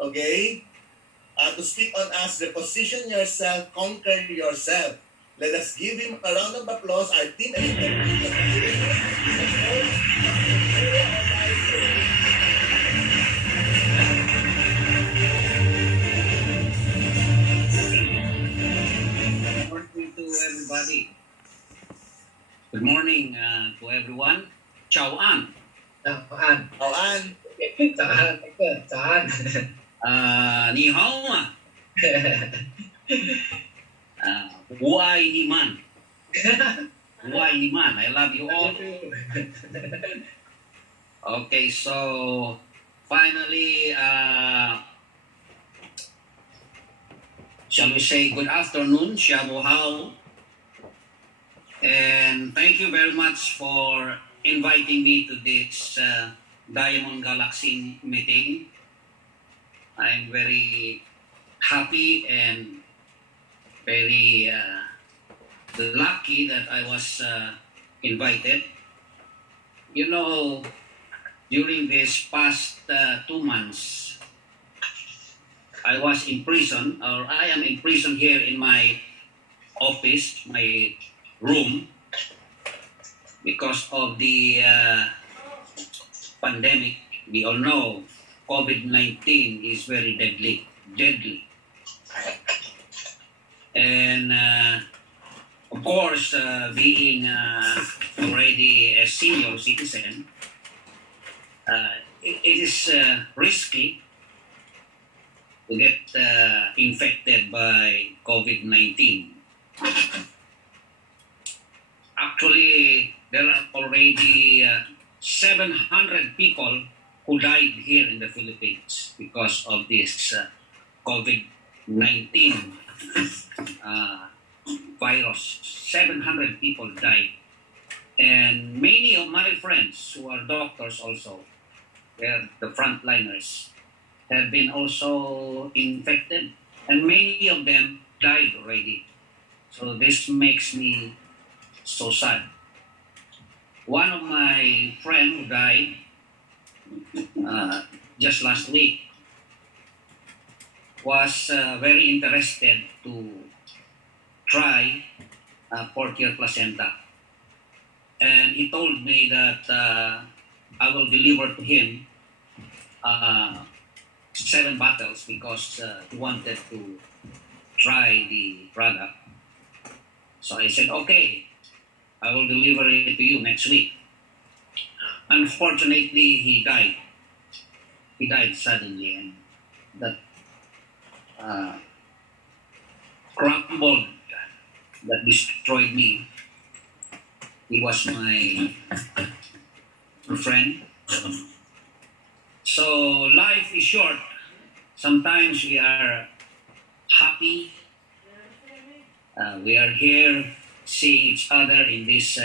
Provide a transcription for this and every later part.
Okay? To speak on us, reposition yourself, conquer yourself. Let us give him a round of applause. Our team Good morning to everybody. Good morning to everyone. Ciao An. 早安，早安。早安，那个早安，你好嘛。Buhay Iman. Buhay Iman. I love you all. Okay, so finally, shall we say good afternoon, Shabuhao. And thank you very much for inviting me to this Diamond Galaxy meeting. I'm very happy and very lucky that I was invited. You know, during this past 2 months, I was in prison, or I am in prison here in my office, my room, because of the pandemic. We all know COVID-19 is very deadly. And of course, being already a senior citizen, it is risky to get infected by COVID-19. Actually, there are already 700 people who died here in the Philippines because of this COVID-19 virus. 700 people died. And many of my friends who are doctors also, they're the frontliners, have been also infected. And many of them died already. So this makes me so sad. One of my friends who died just last week was very interested to try fourth-year placenta. And he told me that I will deliver to him 7 bottles because he wanted to try the product. So I said, okay, I will deliver it to you next week. Unfortunately, he died. He died suddenly, and that crumbled, that destroyed me. He was my friend. So life is short. Sometimes we are happy. We are here seeing each other in this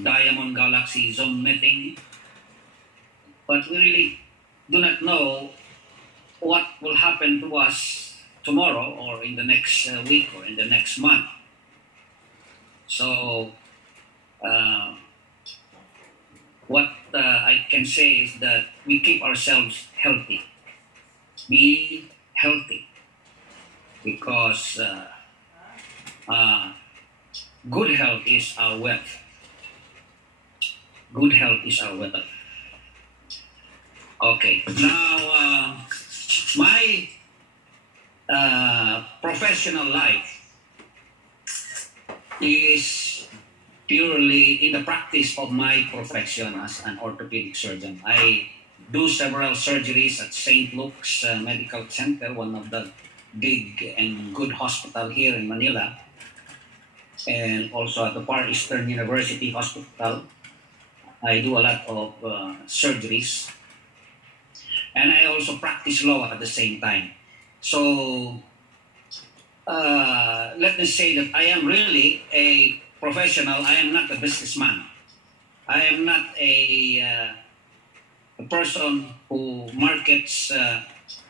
Diamond Galaxy Zoom meeting. But we really do not know what will happen to us tomorrow or in the next week or in the next month. So what I can say is that we keep ourselves healthy. Be healthy, because good health is our wealth. Good health is our wealth. Okay, now my professional life is purely in the practice of my profession as an orthopedic surgeon. I do several surgeries at St. Luke's Medical Center, one of the big and good hospital here in Manila, and also at the Far Eastern University Hospital. I do a lot of surgeries, and I also practice law at the same time. So let me say that I am really a professional. I am not a businessman. I am not a person who markets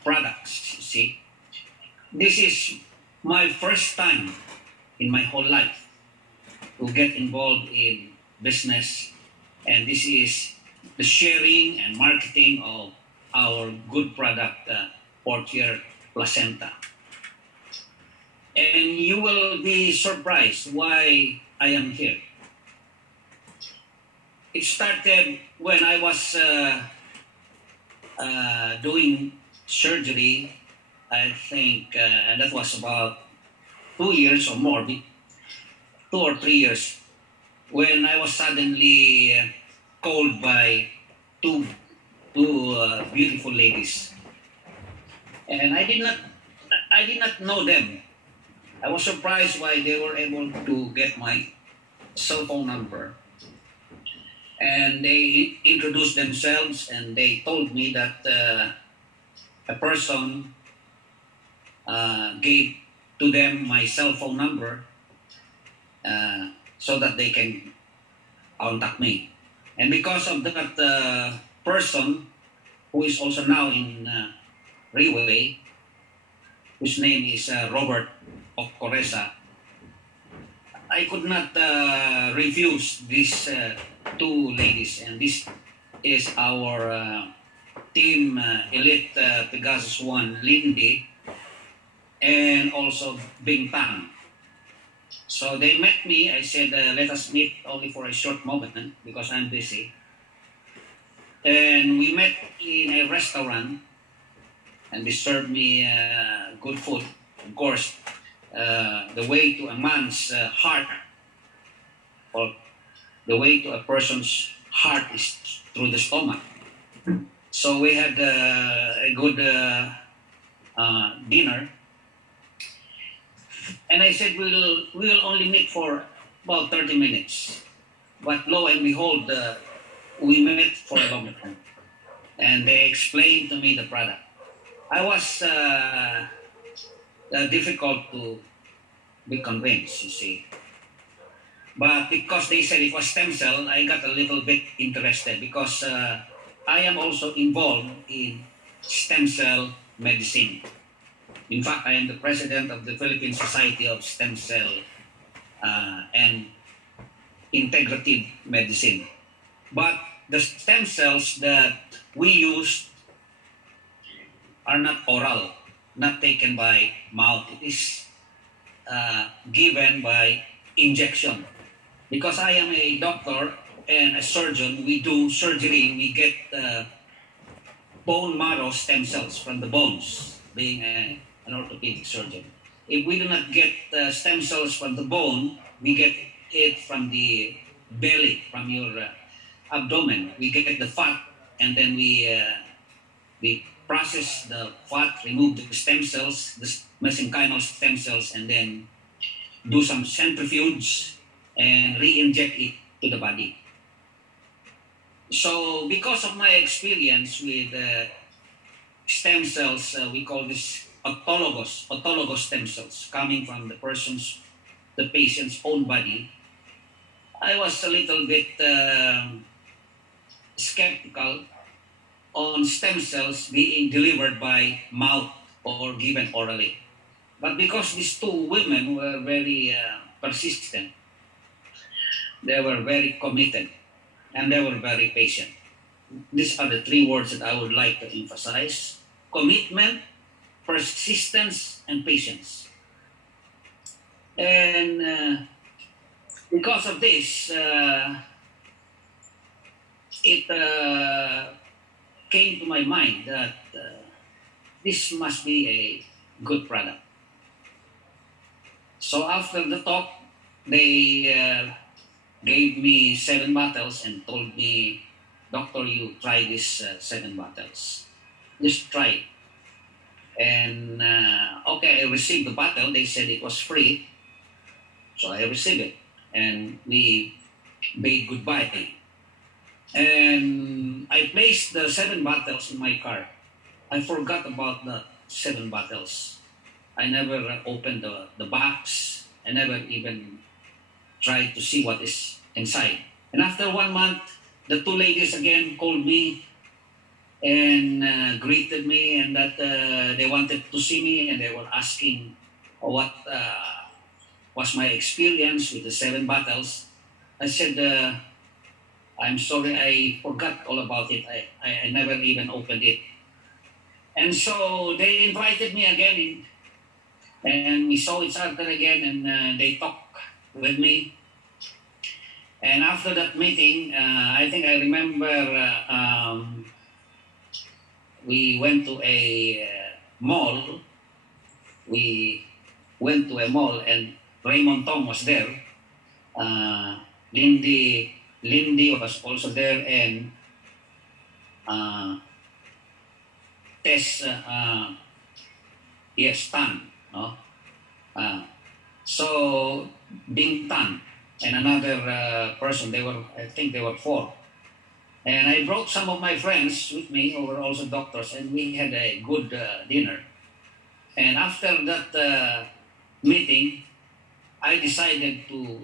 products, you see. This is my first time in my whole life to get involved in business, and this is the sharing and marketing of our good product, Portier Placenta. And you will be surprised why I am here. It started when I was doing surgery, I think, and that was about 2 years or more, 2 or 3 years, when I was suddenly called by two beautiful ladies, and I did not know them. I was surprised why they were able to get my cell phone number, and they introduced themselves and they told me that a person gave to them my cell phone number so that they can contact me. And because of that person, who is also now in Riway, whose name is Robert Ocoresa, I could not refuse these two ladies. And this is our team elite Pegasus 1, Lindy, and also Bing Tang. So they met me. I said, let us meet only for a short moment because I'm busy. And we met in a restaurant and they served me good food. Of course, the way to a man's heart, or the way to a person's heart, is through the stomach. So we had a good dinner. And I said, we'll only meet for about 30 minutes. But lo and behold, we met for a longer time. And they explained to me the product. I was difficult to be convinced, you see. But because they said it was stem cell, I got a little bit interested because I am also involved in stem cell medicine. In fact, I am the president of the Philippine Society of Stem Cell and Integrative Medicine. But the stem cells that we use are not oral, not taken by mouth. It is given by injection. Because I am a doctor and a surgeon, we do surgery, we get bone marrow stem cells from the bones, being an orthopedic surgeon. If we do not get stem cells from the bone, we get it from the belly, from your abdomen. We get the fat, and then we process the fat, remove the stem cells, the mesenchymal stem cells, and then do some centrifuge and re-inject it to the body. So because of my experience with stem cells, we call this autologous stem cells coming from the patient's own body, I was a little bit skeptical on stem cells being delivered by mouth or given orally. But because these two women were very persistent, they were very committed, and they were very patient. These are the three words that I would like to emphasize: commitment, persistence, and patience. And because of this, it came to my mind that this must be a good product. So after the talk, they gave me 7 bottles and told me, "Doctor, you try these 7 bottles. Just try it." And okay, I received the bottle. They said it was free. So I received it. And we bade goodbye. And I placed the 7 bottles in my car. I forgot about the 7 bottles. I never opened the box. I never even tried to see what is inside. And after 1 month, the 2 ladies again called me and greeted me, and that they wanted to see me, and they were asking what was my experience with the 7 bottles. I said, I'm sorry, I forgot all about it. I never even opened it. And so they invited me again, and we saw each other again, and they talked with me. And after that meeting, I think I remember we went to a mall. We went to a mall, and Raymond Tong was there. Uh, Lindy was also there, and uh, Tess, yes, Tan. No? Uh, so Bing Tan and another person, I think they were four. And I brought some of my friends with me who were also doctors, and we had a good dinner. And after that meeting, I decided to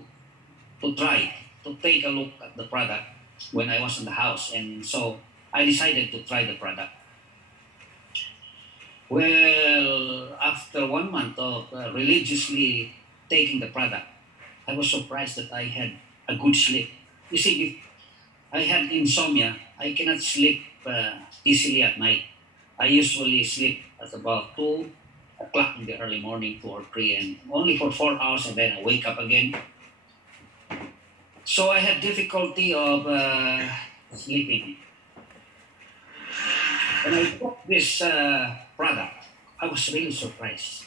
try to take a look at the product when I was in the house, and so I decided to try the product. Well, after 1 month of religiously taking the product, I was surprised that I had a good sleep. You see, if I had insomnia, I cannot sleep easily at night. I usually sleep at about 2 o'clock in the early morning, 2 or 3, and only for 4 hours, and then I wake up again. So I had difficulty of sleeping. When I took this product, I was really surprised.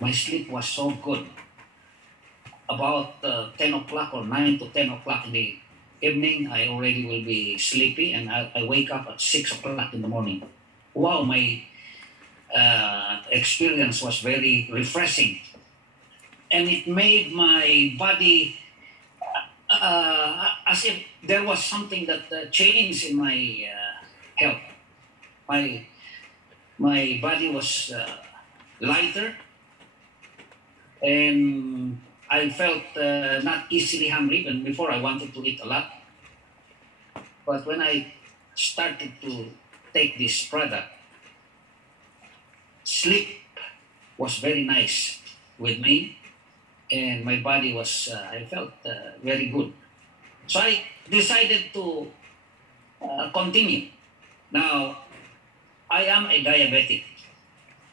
My sleep was so good. About 10 o'clock or 9 to 10 o'clock in the evening, I already will be sleepy, and I wake up at 6 o'clock in the morning. Wow, my experience was very refreshing. And it made my body as if there was something that changed in my health. My body was lighter, and I felt not easily hungry. And before, I wanted to eat a lot. But when I started to take this product, sleep was very nice with me, and my body was, I felt very good. So I decided to continue. Now, I am a diabetic.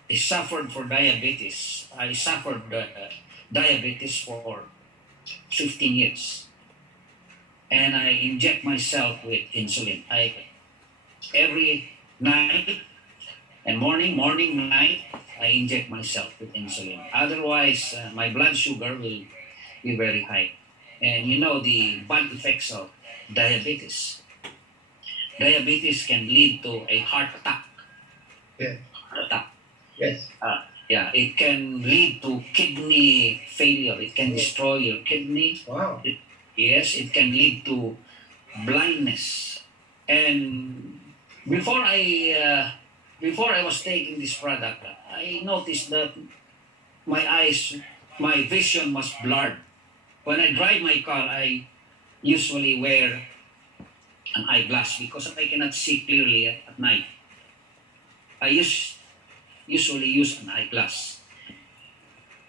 I suffered for diabetes. I suffered diabetes for 15 years. And I inject myself with insulin. Every night and morning, night, I inject myself with insulin. Otherwise, my blood sugar will be very high. And you know the bad effects of diabetes. Diabetes can lead to a heart attack. Yes. Heart attack. Yes. Yeah, it can lead to kidney failure. It can destroy your kidney. Wow. Yes, it can lead to blindness. And before I was taking this product, I noticed that my vision was blurred. When I drive my car, I usually wear an eyeglass because I cannot see clearly at night. I usually use an eyeglass.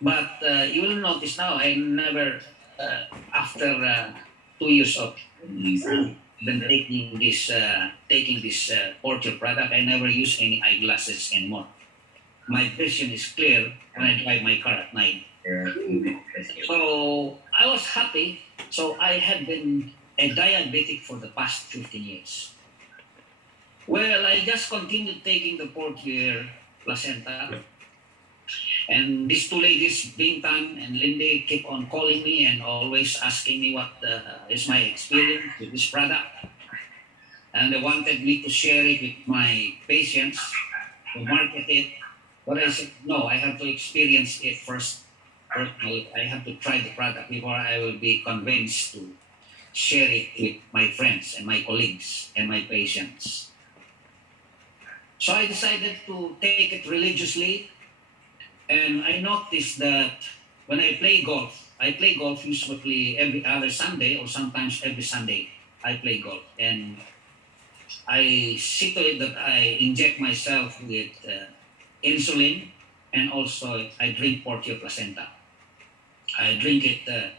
But you will notice now, I never, after 2 years of been taking this Orchard product, I never use any eyeglasses anymore. My vision is clear when I drive my car at night. So I was happy. So I had been a diabetic for the past 15 years. Well, I just continued taking the Portier placenta. And these two ladies, Bintan and Lindy, keep on calling me and always asking me what is my experience with this product. And they wanted me to share it with my patients, to market it. But I said, no, I have to experience it first. Personally, I have to try the product before I will be convinced to share it with my friends and my colleagues and my patients. So I decided to take it religiously. And I noticed that when I play golf usually every other Sunday or sometimes every Sunday. I play golf. And I see to it that I inject myself with insulin, and also I drink Portio placenta. I drink it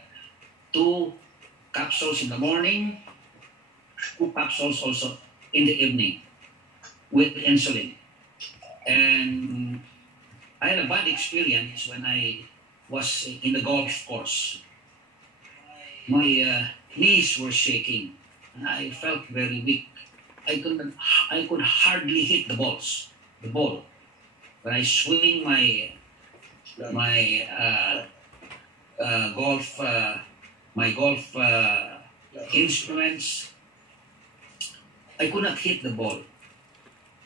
2 capsules in the morning, 2 capsules also in the evening with insulin. And I had a bad experience when I was in the golf course. My knees were shaking, and I felt very weak. I could hardly hit the ball. When I swing my golf, my golf instruments, I could not hit the ball.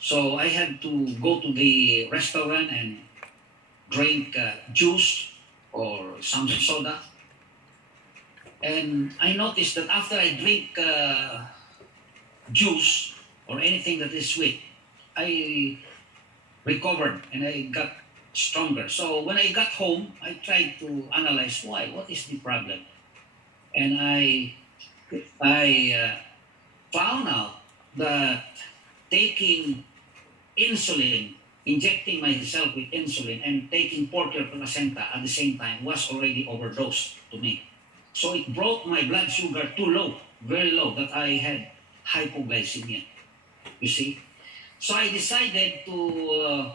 So I had to go to the restaurant and drink juice or some soda. And I noticed that after I drink juice or anything that is sweet, I recovered and I got stronger. So when I got home, I tried to analyze why. What is the problem? And I found out that taking insulin, injecting myself with insulin, and taking portal placenta at the same time was already overdosed to me. So it brought my blood sugar too low, very low, that I had hypoglycemia. You see. So I decided to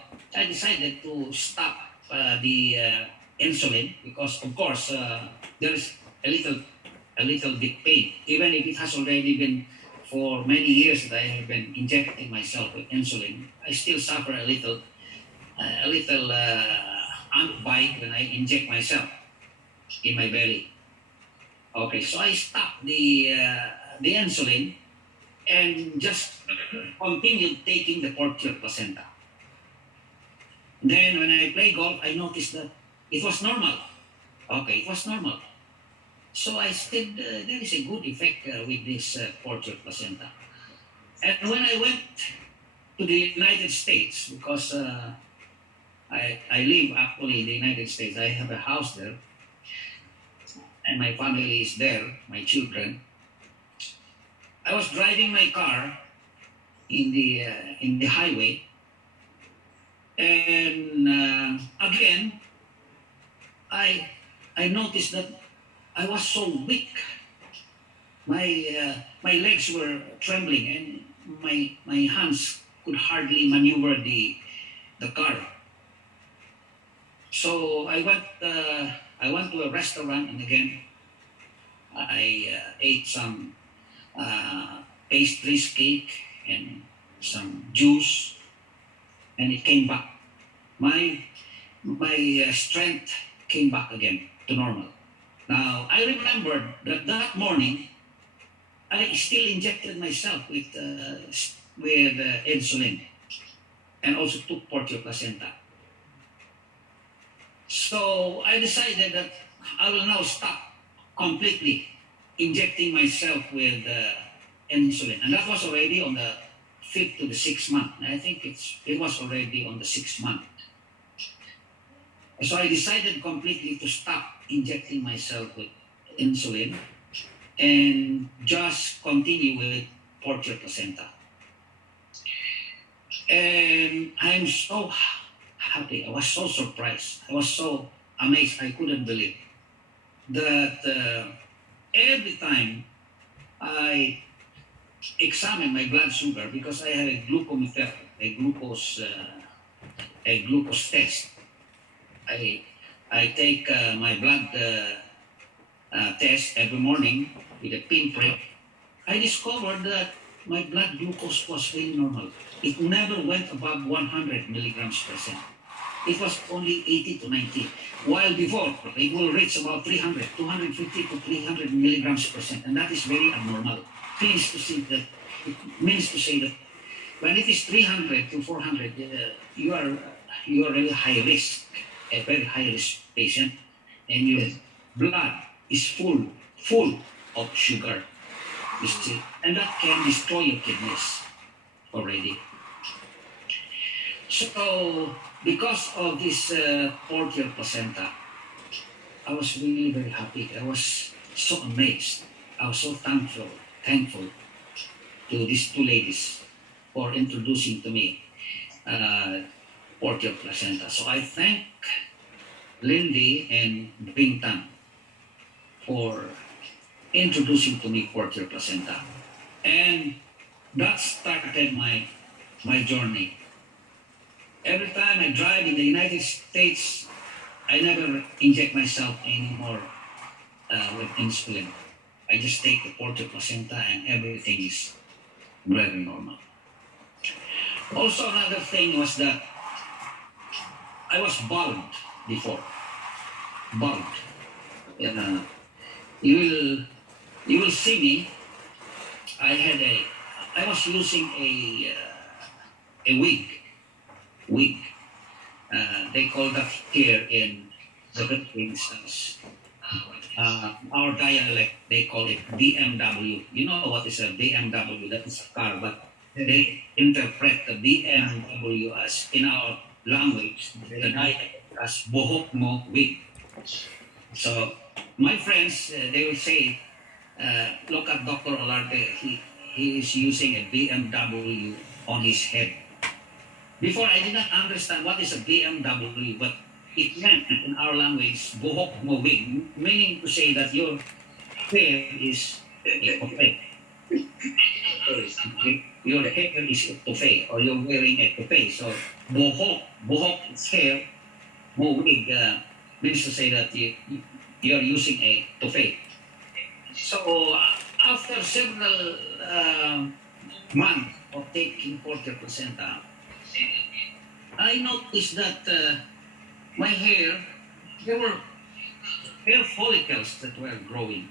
stop the insulin because, of course, there is a little bit pain, even if it has already been for many years that I have been injecting myself with insulin. I still suffer a little ant bite when I inject myself in my belly. Okay, so I stopped the insulin and just continued taking the portal placenta. Then when I play golf, I noticed that it was normal. Okay, it was normal. So I said, there is a good effect with this portal placenta. And when I went to the United States, because I live actually in the United States, I have a house there, and my family is there, my children. I was driving my car in the highway, and again, I noticed that I was so weak. My legs were trembling, and my hands could hardly maneuver the car. So I went to a restaurant, and again I ate some pastries, cake, and some juice, and it came back. My strength came back again to normal. Now I remembered that that morning I still injected myself with insulin, and also took portio placenta. So I decided that I will now stop completely injecting myself with insulin, and that was already on the 5th to the 6th month. And I think it was already on the 6th month. So I decided completely to stop injecting myself with insulin and just continue with portio placenta. And I'm so happy. I was so surprised. I was so amazed. I couldn't believe that every time I examine my blood sugar, because I have a glucometer, a glucose test. I take my blood test every morning with a pinprick. I discovered that my blood glucose was very normal. It never went above 100 milligrams percent. It was only 80 to 90. While before, it will reach about 300, 250 to 300 milligrams percent, and that is very abnormal. Means to say that when it is 300 to 400, you are really high risk, a very high risk patient, and your blood is full of sugar, you see, and that can destroy your kidneys already. So because of this portio placenta, I was really very happy. I was so amazed. I was so thankful to these two ladies for introducing to me portio placenta. So I thank Lindy and Bintan for introducing to me portio placenta. And that started my journey. Every time I drive in the United States, I never inject myself anymore with insulin. I just take the portrait placenta and everything is very normal. Also, another thing was that I was bald before. Bald. Uh, you will see me. I was using a wig. They call that here in the Philippines as our dialect. They call it BMW. You know what is a BMW? That is a car, but they interpret the BMW as in our language, the dialect as bohok mo wig. So my friends, they will say, look at Dr. Olarte. He is using a BMW on his head. Before, I did not understand what is a BMW, but it meant in our language, buhok mo wig, meaning to say that your hair is toupee. Your hair is toupee, or you're wearing a toupee. So, buhok is hair, mo wig means to say that you're using a toupee. So, after several months of taking 40%, I noticed that my hair, there were hair follicles that were growing.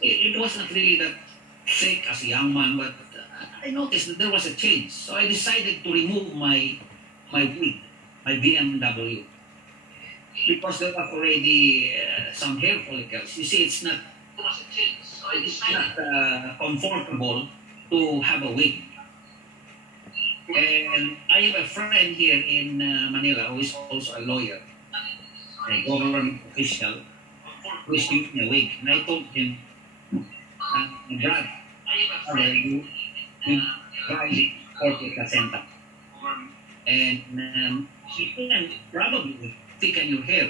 It was not really that thick as a young man, but I noticed that there was a change. So I decided to remove my wig, my BMW, because there was already some hair follicles. You see, it's not comfortable to have a wig. And I have a friend here in Manila who is also a lawyer, a government official, who is using a wig. And I told him, Brad, you try the 40%. And he can probably thicken your hair.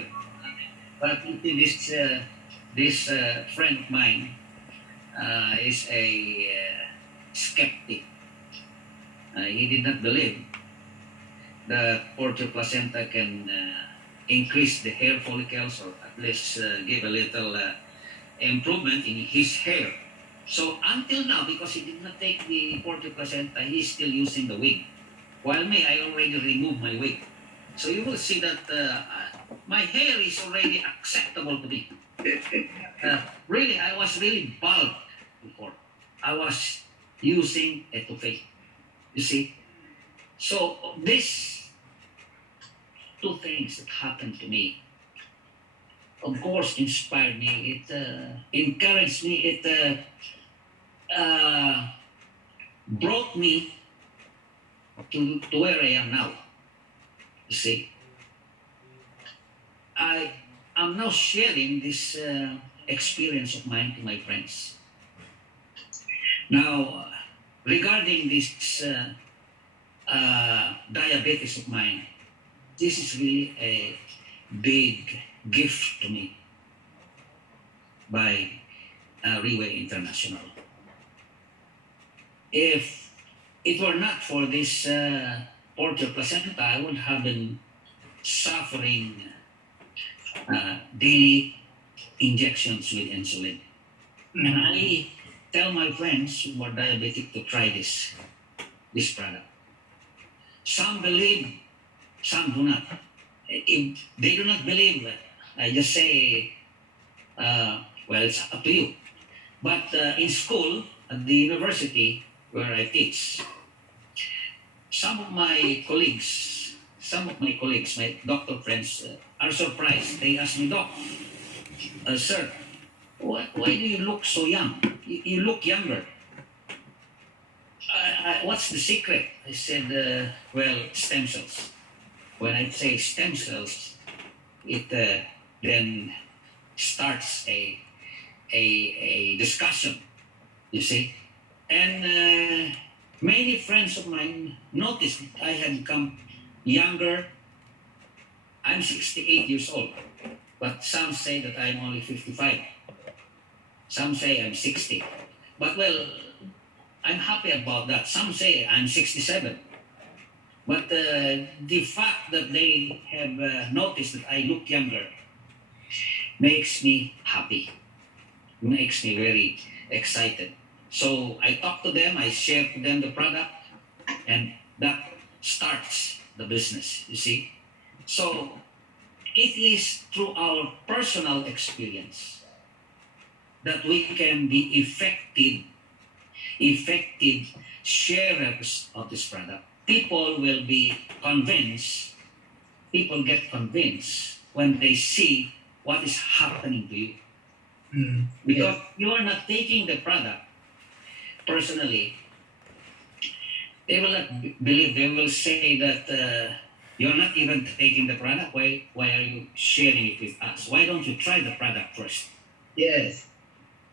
But you see, this friend of mine is a skeptic. He did not believe that portrait placenta can increase the hair follicles or at least give a little improvement in his hair. So until now, because he did not take the portrait placenta, he's still using the wig. While me, I already removed my wig. So you will see that my hair is already acceptable to me. Really, I was really bald before. I was using a toupee. You see? So these two things that happened to me, of course, inspired me. It encouraged me. It brought me to where I am now. You see? I am now sharing this experience of mine to my friends. Now, regarding this diabetes of mine, this is really a big gift to me by Riway International. If it were not for this portrait placenta, I would have been suffering daily injections with insulin. And I tell my friends who are diabetic to try this product. Some believe, some do not. If they do not believe, I just say, well, it's up to you. But in school, at the university where I teach, some of my colleagues, my doctor friends, are surprised. They ask me, Doc, sir, why do you look so young? You look younger. What's the secret? I said, well, stem cells. When I say stem cells, it then starts a discussion, you see. And many friends of mine noticed I had become younger. I'm 68 years old, but some say that I'm only 55. Some say I'm 60. But well, I'm happy about that. Some say I'm 67. But the fact that they have noticed that I look younger makes me happy, makes me very excited. So I talk to them, I share to them the product, and that starts the business, you see. So it is through our personal experience that we can be effective sharers of this product. People will be convinced, people get convinced when they see what is happening to you. Because Yes. you are not taking the product personally, they will not believe, they will say that you're not even taking the product. Why are you sharing it with us? Why don't you try the product first? Yes.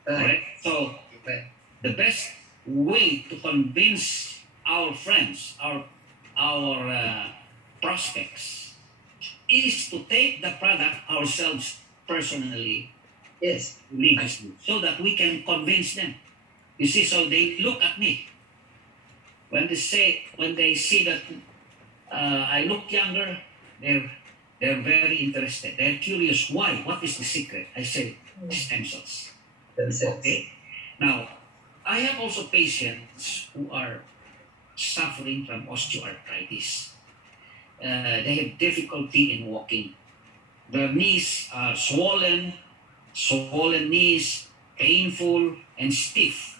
Right. Right? So Right. the best way to convince our friends, our prospects, is to take the product ourselves personally, Yes. religiously, so that we can convince them. You see, so they look at me when they see that I look younger, they're they're very interested. They're curious. Why? What is the secret? I say stem cells. Themselves. Okay. Now, I have also patients who are suffering from osteoarthritis. They have difficulty in walking. Their knees are swollen knees, painful and stiff.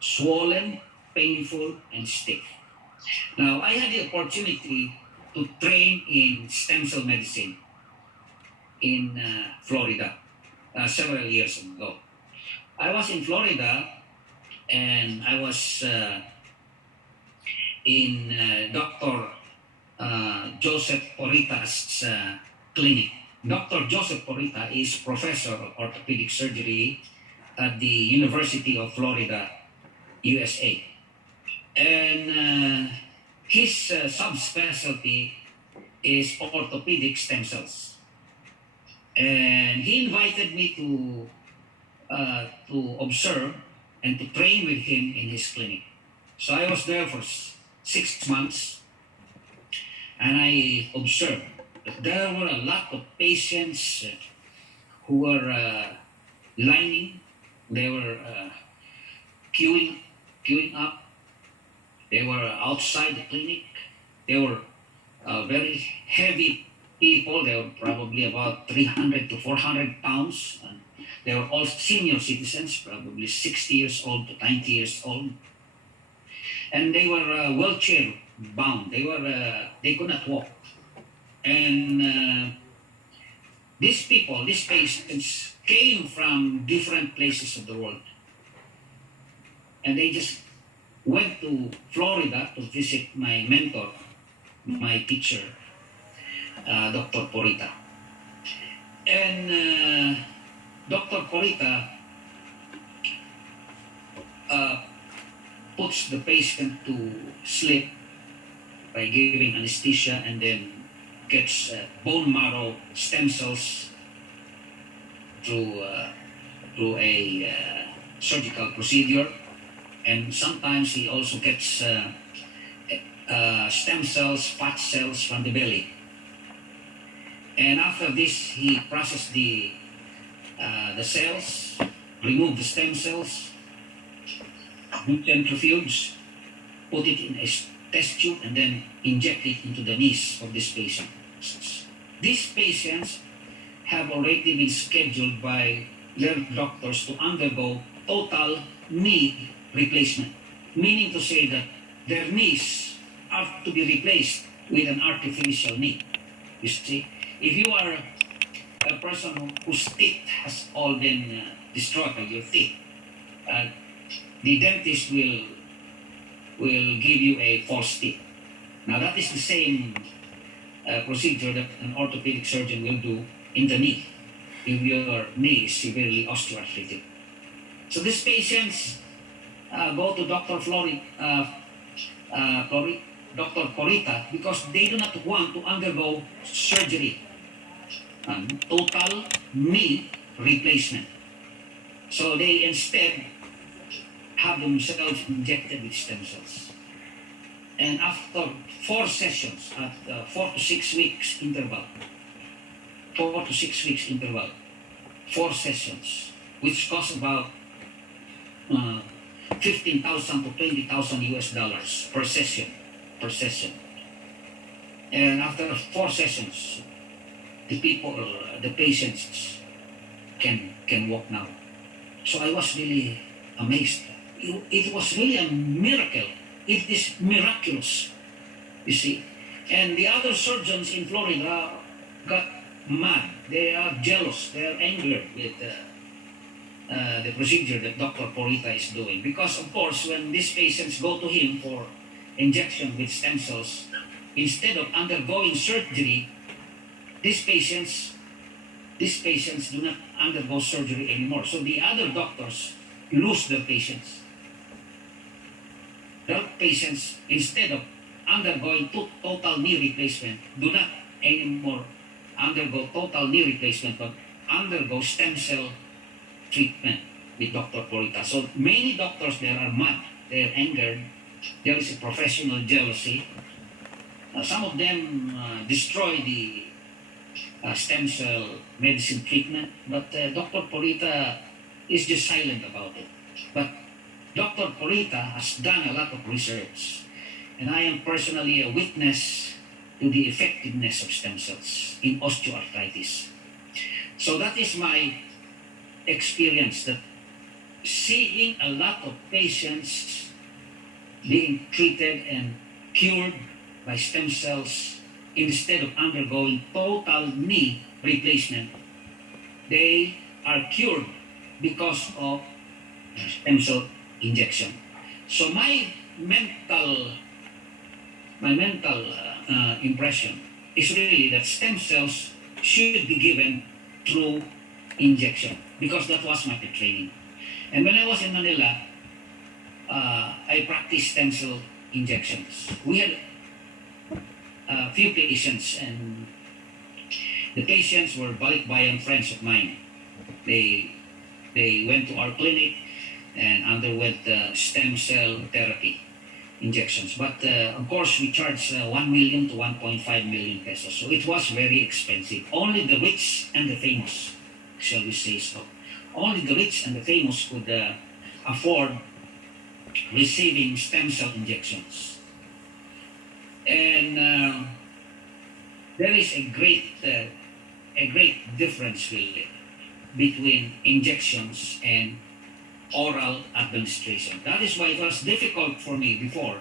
Swollen, painful, and stiff. Now, I had the opportunity to train in stem cell medicine in Florida several years ago. I was in Florida and I was in Dr. Joseph Porita's clinic. Dr. Joseph Porita is professor of orthopedic surgery at the University of Florida, USA. And his subspecialty is orthopedic stem cells. And he invited me to observe and to train with him in his clinic. So I was there for 6 months and I observed that there were a lot of patients who were lining, they were queuing up, they were outside the clinic, they were very heavy people, they were probably about 300 to 400 pounds. And they were all senior citizens, probably 60 years old to 90 years old. And they were wheelchair bound. They could not walk. And these people, these patients, came from different places of the world. And they just went to Florida to visit my mentor, my teacher, Dr. Porita. And Dr. Porita puts the patient to sleep by giving anesthesia and then gets bone marrow stem cells through a surgical procedure. And sometimes he also gets stem cells, fat cells from the belly. And after this, he processes the cells, remove the stem cells, do centrifuge, put it in a test tube, and then inject it into the knees of this patient. These patients have already been scheduled by their doctors to undergo total knee replacement, meaning to say that their knees are to be replaced with an artificial knee. You see, if you are a person whose teeth has all been destroyed, your teeth, the dentist will give you a false teeth. Now that is the same procedure that an orthopedic surgeon will do in the knee if your knee is severely osteoarthritic. So these patients go to Dr. Dr. Porita because they do not want to undergo surgery, total knee replacement. So they instead have themselves injected with stem cells. And after 4 sessions, at 4 to 6 weeks interval, 4 sessions, which cost about uh, 15,000 to 20,000 US dollars per session, per session. And after 4 sessions, the patients can walk now. So I was really amazed. It was really a miracle. It is miraculous, you see. And the other surgeons in Florida got mad. They are jealous. They are angry with the procedure that Dr. Porita is doing. Because, of course, when these patients go to him for injection with stem cells, instead of undergoing surgery, these patients do not undergo surgery anymore. So the other doctors lose their patients. Their patients, instead of undergoing total knee replacement, do not anymore undergo total knee replacement, but undergo stem cell treatment with Dr. Porita. So many doctors there are mad, they're angered, there is a professional jealousy. Some of them destroy the stem cell medicine treatment, but Dr. Porita is just silent about it. But Dr. Porita has done a lot of research, and I am personally a witness to the effectiveness of stem cells in osteoarthritis. So that is my experience, that seeing a lot of patients being treated and cured by stem cells instead of undergoing total knee replacement, they are cured because of stem cell injection. So my mental impression is really that stem cells should be given through injection, because that was my training. And when I was in Manila, I practiced stem cell injections. We had a few patients, and the patients were balikbayan friends of mine. They went to our clinic and underwent stem cell therapy injections. But of course, we charged 1 million to 1.5 million pesos. So it was very expensive. Only the rich and the famous, shall we say so, only the rich and the famous could afford receiving stem cell injections. And there is a great difference really between injections and oral administration. That is why it was difficult for me before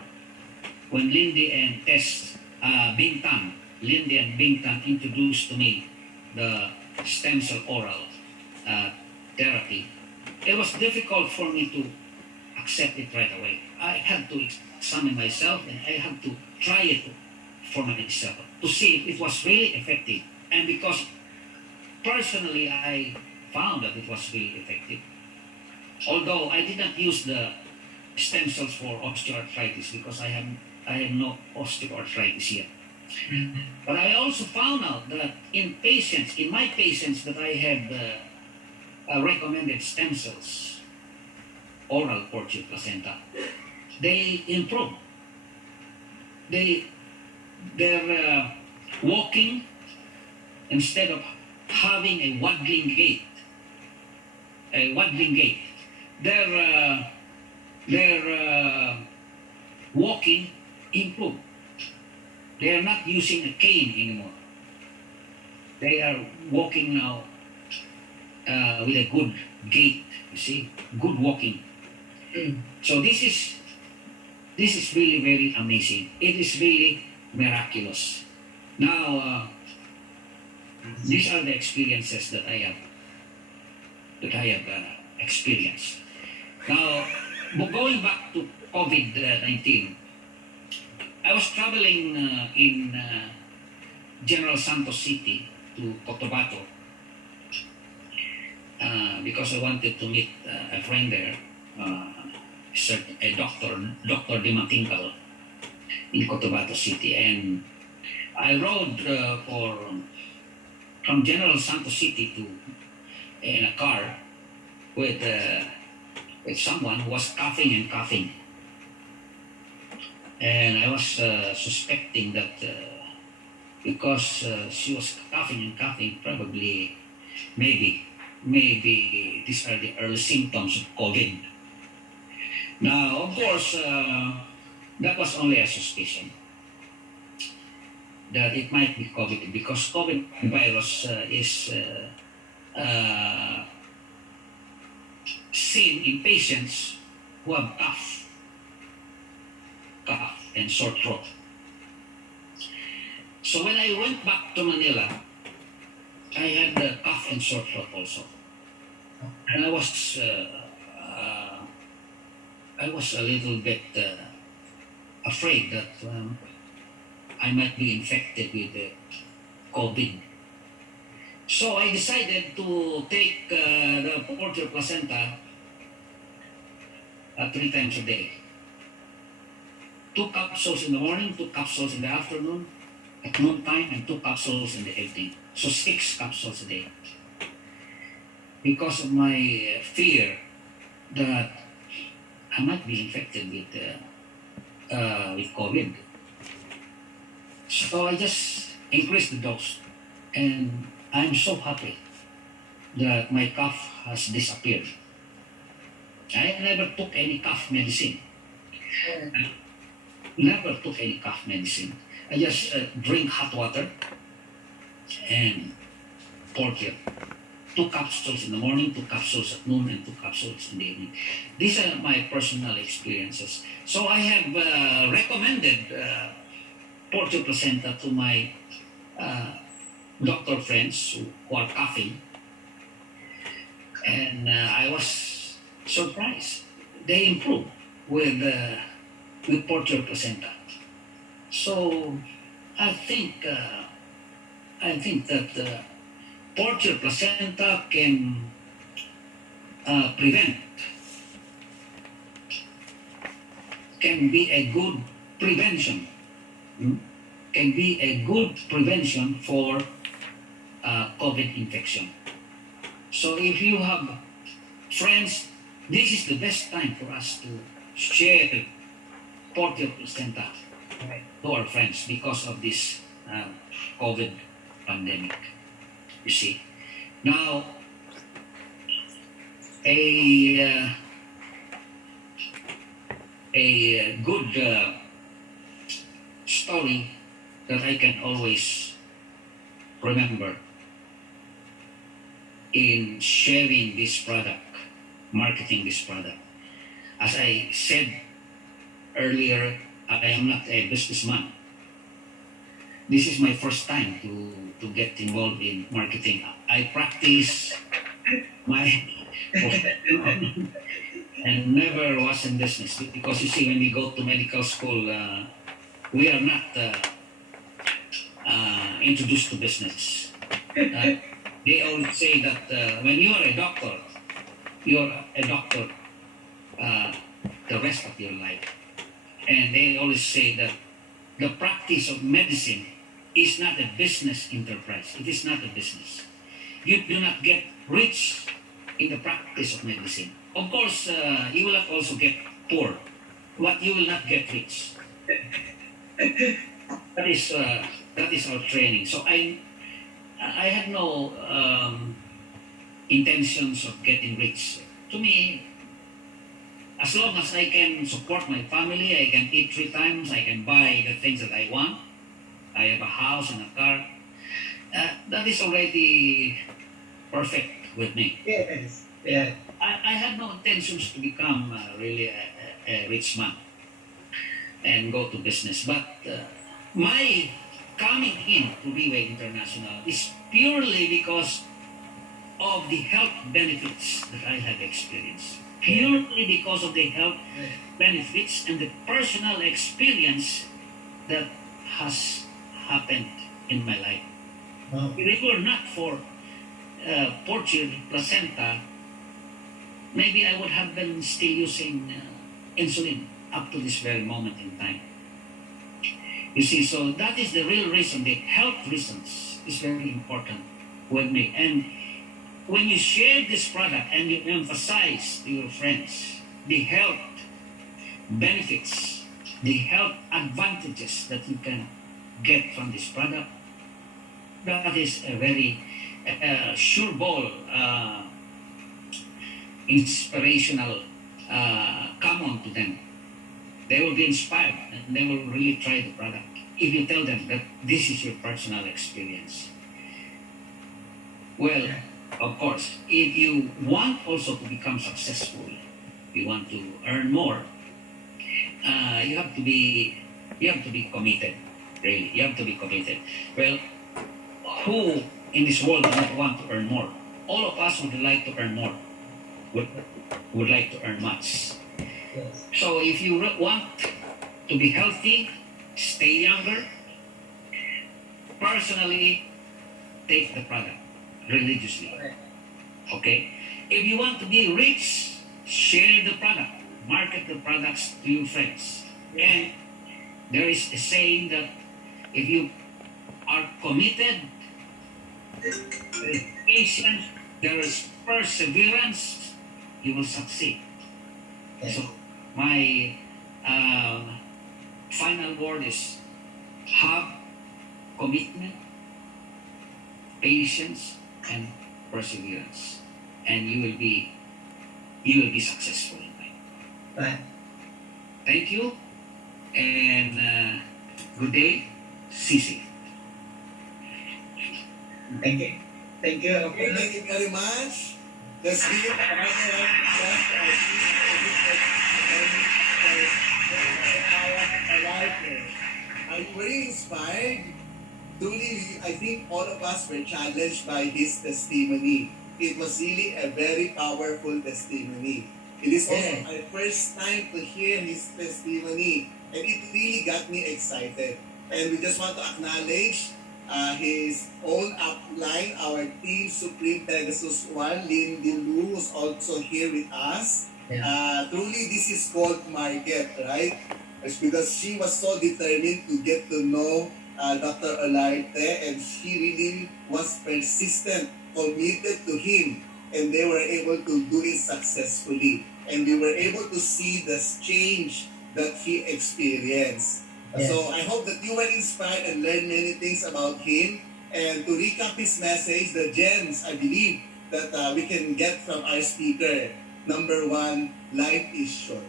when Lindy and Bingtan introduced to me the stem cell oral therapy. It was difficult for me to accept it right away. I had to examine myself, and I had to try it for myself to see if it was really effective. And because personally I found that it was really effective, although I did not use the stem cells for osteoarthritis because I have no osteoarthritis yet. But I also found out that in my patients that I have recommended stem cells, oral porcine placenta, they improve. They're walking instead of having a waddling gait. Their walking improve. They are not using a cane anymore. They are walking now with a good gait. You see, good walking. So this is really very amazing. It is really miraculous. Now, these are the experiences that I have experienced. Now, going back to COVID-19, I was traveling in General Santos City to Cotabato because I wanted to meet a friend there, a Dr. Dimatingkal in Cotabato City. And I rode from General Santos City in a car with someone who was coughing and coughing. And I was suspecting that because she was coughing and coughing, probably, maybe these are the early symptoms of COVID. Now, of course, that was only a suspicion that it might be COVID because COVID virus is seen in patients who have cough and sore throat. So when I went back to Manila, I had the cough and sore throat also, and I was a little bit afraid that I might be infected with COVID. So I decided to take the portrait placenta 3 times a day. 2 capsules in the morning, 2 capsules in the afternoon, at noontime, and 2 capsules in the evening. So 6 capsules a day. Because of my fear that I might be infected with COVID. So I just increased the dose. And I'm so happy that my cough has disappeared. I never took any cough medicine. Never took any cough medicine. I just drink hot water and porter. 2 capsules in the morning, 2 capsules at noon, and 2 capsules in the evening. These are my personal experiences. So I have recommended porter placenta to my doctor friends who are coughing, and I was surprised. They improved with porter placenta. So I think that porter placenta can can be a good prevention. Can be a good prevention for COVID infection. So if you have friends, this is the best time for us to share porter placenta to our friends because of this COVID pandemic. You see, now a good story that I can always remember in sharing this product, marketing this product. As I said earlier, I am not a businessman. This is my first time to get involved in marketing. I practice my profession and never was in business because you see, when we go to medical school, we are not introduced to business. They always say that when you are a doctor, you're a doctor the rest of your life. And they always say that the practice of medicine is not a business enterprise. It is not a business. You do not get rich in the practice of medicine. Of course, you will also get poor, but you will not get rich. That is our training. So I had no intentions of getting rich. To me, as long as I can support my family, I can eat 3 times, I can buy the things that I want, I have a house and a car, that is already perfect with me. Yes. Yeah. I had no intentions to become really a rich man and go to business. But my coming in to Riway International is purely because of the health benefits that I have experienced. Purely because of the health benefits and the personal experience that has happened in my life. Wow. If it were not for porter placenta, maybe I would have been still using insulin up to this very moment in time. You see, so that is the real reason. The health reasons is very important with me. And when you share this product and you emphasize to your friends the health benefits the health advantages that you can get from this product, that is a very sure ball, inspirational come on to them. They will be inspired and they will really try the product if you tell them that this is your personal experience. Well, of course, if you want also to become successful, you want to earn more, you have to be committed. Really, you have to be committed. Well, who in this world does not want to earn more? All of us would like to earn more. Would like to earn much. Yes. So if you want to be healthy, stay younger, personally take the product religiously. Okay? If you want to be rich, share the product, market the products to your friends. And there is a saying that if you are committed, there is patience, there is perseverance, you will succeed. Yes. So my final word is have commitment, patience, and perseverance, and you will be successful in life. Right. Thank you, and good day, Sisi. Thank you. Thank you. Okay, thank you very much. Let's give another round of applause to our Olarte. I'm very inspired. Truly, I think all of us were challenged by his testimony. It was really a very powerful testimony. It is also my first time to hear his testimony, and it really got me excited. And we just want to acknowledge his own upline, our Team Supreme Pegasus 1, Lindy Lu, was also here with us. Truly, this is called market, right? It's because she was so determined to get to know Dr. Olarte, and she really was persistent, committed to him, and they were able to do it successfully. And we were able to see the change that he experienced. Yes. So I hope that you were inspired and learned many things about him. And to recap his message, the gems I believe that we can get from our speaker. Number one, life is short.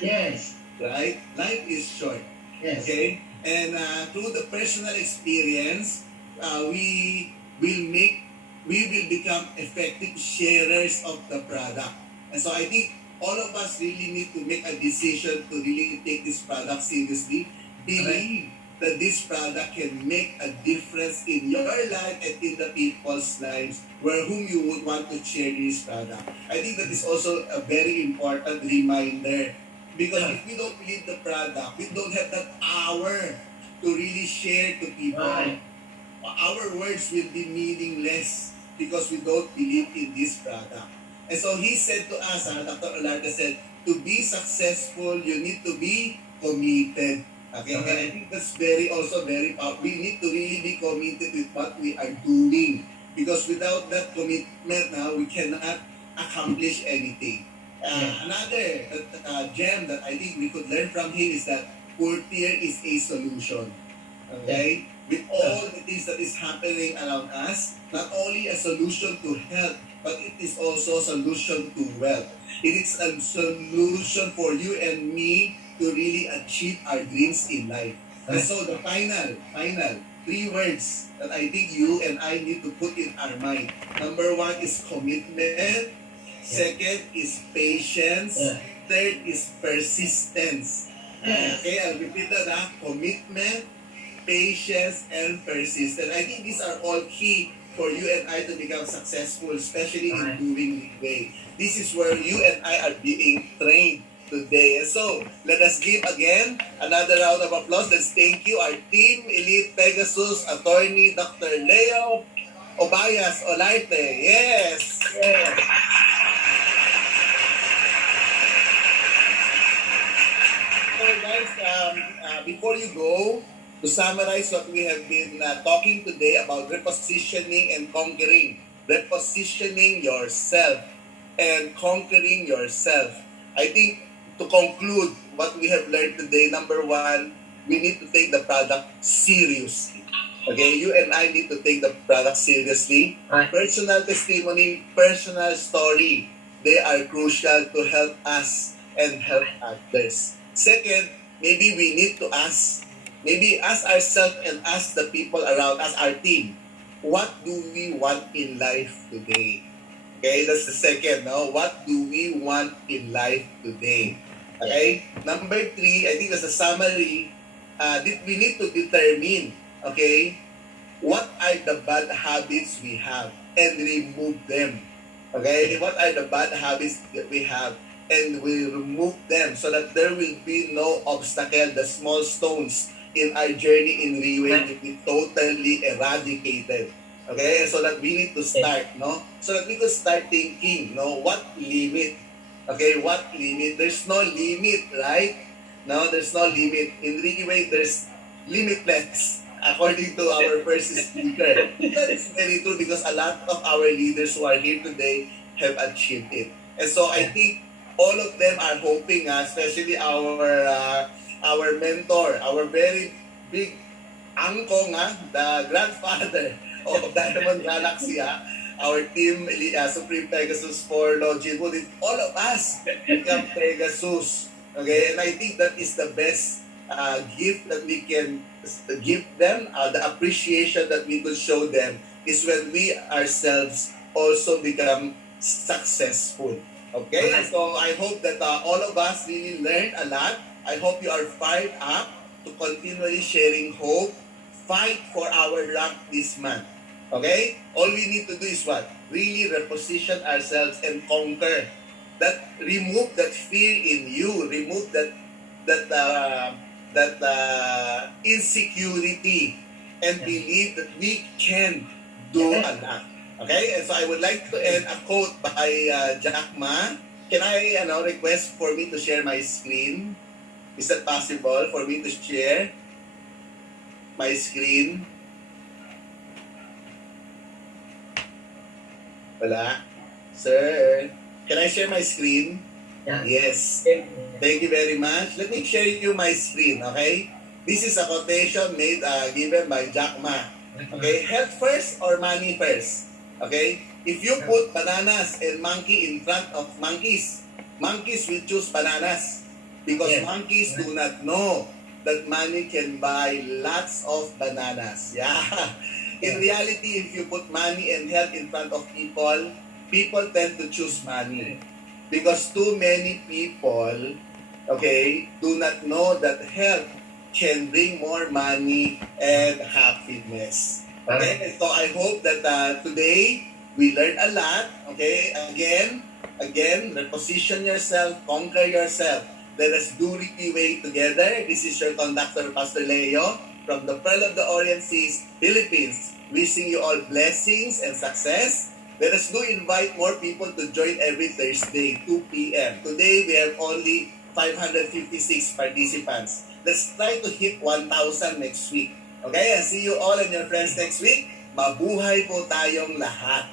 Yes. Right? Life is short. Yes. Okay? And through the personal experience, we will become effective sharers of the product. And so I think all of us really need to make a decision to really take this product seriously. Believe that this product can make a difference in your life and in the people's lives whom you would want to share this product. I think that is also a very important reminder, because if we don't believe the product, we don't have that hour to really share to people. Right. Our words will be meaningless because we don't believe in this product. And so he said to us, Dr. Olarte said, to be successful, you need to be committed. Okay? And I think that's very powerful. We need to really be committed with what we are doing, because without that commitment now, we cannot accomplish anything. Another gem that I think we could learn from him is that courtier is a solution. Okay? With all the things that is happening around us, not only a solution to health, but it is also a solution to wealth. It is a solution for you and me to really achieve our dreams in life. And so the final 3 words that I think you and I need to put in our mind. Number 1 is commitment. Second is patience. Third is persistence. Okay, I'll repeat that. Commitment, patience, and persistence. I think these are all key for you and I to become successful, especially in doing Leadway. This is where you and I are being trained today. And so, let us give again another round of applause. Let's thank you, our Team Elite Pegasus Attorney Dr. Leo Obayas Olarte. Yes! So guys, before you go, to summarize what we have been talking today about repositioning and conquering. Repositioning yourself and conquering yourself. I think to conclude what we have learned today, number one, we need to take the product seriously. Okay, you and I need to take the product seriously. Right. Personal testimony, personal story, they are crucial to help us and help others. Second, maybe we need to ask ourselves and ask the people around us, our team, what do we want in life today? Okay, that's the second, no? What do we want in life today? Okay? Number three, I think that's a summary. We need to determine, okay, what are the bad habits we have and remove them. Okay? What are the bad habits that we have and we remove them so that there will be no obstacle, the small stones in our journey in Riway will be totally eradicated. Okay? So that we need to start, no? So that we could start thinking, no, what limit? Okay, what limit? There's no limit, right? No, there's no limit. In Riway, there's limitless, according to our first speaker. That is very true because a lot of our leaders who are here today have achieved it. And so I think all of them are hoping, especially our mentor, our very big uncle, the grandfather of Diamond Galaxy, our team, Supreme Pegasus for Login, all of us become Pegasus. Okay, and I think that is the best gift that we can give them. The appreciation that we could show them is when we ourselves also become successful. Okay, and so I hope that all of us really learned a lot. I hope you are fired up to continually sharing hope, fight for our rank this month. Okay? All we need to do is what? Really reposition ourselves and conquer. Remove that fear in you. Remove that insecurity and believe that we can do a lot. Okay? And so I would like to end a quote by Jack Ma. Can I request for me to share my screen? Is that possible for me to share my screen? Wala? Sir, can I share my screen? Yeah. Yes. Thank you very much. Let me share you my screen, okay? This is a quotation made given by Jack Ma. Okay, health first or money first? Okay? If you put bananas and monkey in front of monkeys will choose bananas because monkeys do not know that money can buy lots of bananas. Yeah. In reality, if you put money and health in front of people, people tend to choose money. Because too many people, okay, do not know that health can bring more money and happiness. Okay, so I hope that today we learned a lot. Okay, again, reposition yourself, conquer yourself. Let us do Riway together. This is your conductor, Pastor Leo, from the Pearl of the Orient Seas, Philippines. Wishing you all blessings and success. Let us do invite more people to join every Thursday, 2 p.m. Today, we have only 556 participants. Let's try to hit 1,000 next week. Okay? And see you all and your friends next week. Mabuhay po tayong lahat.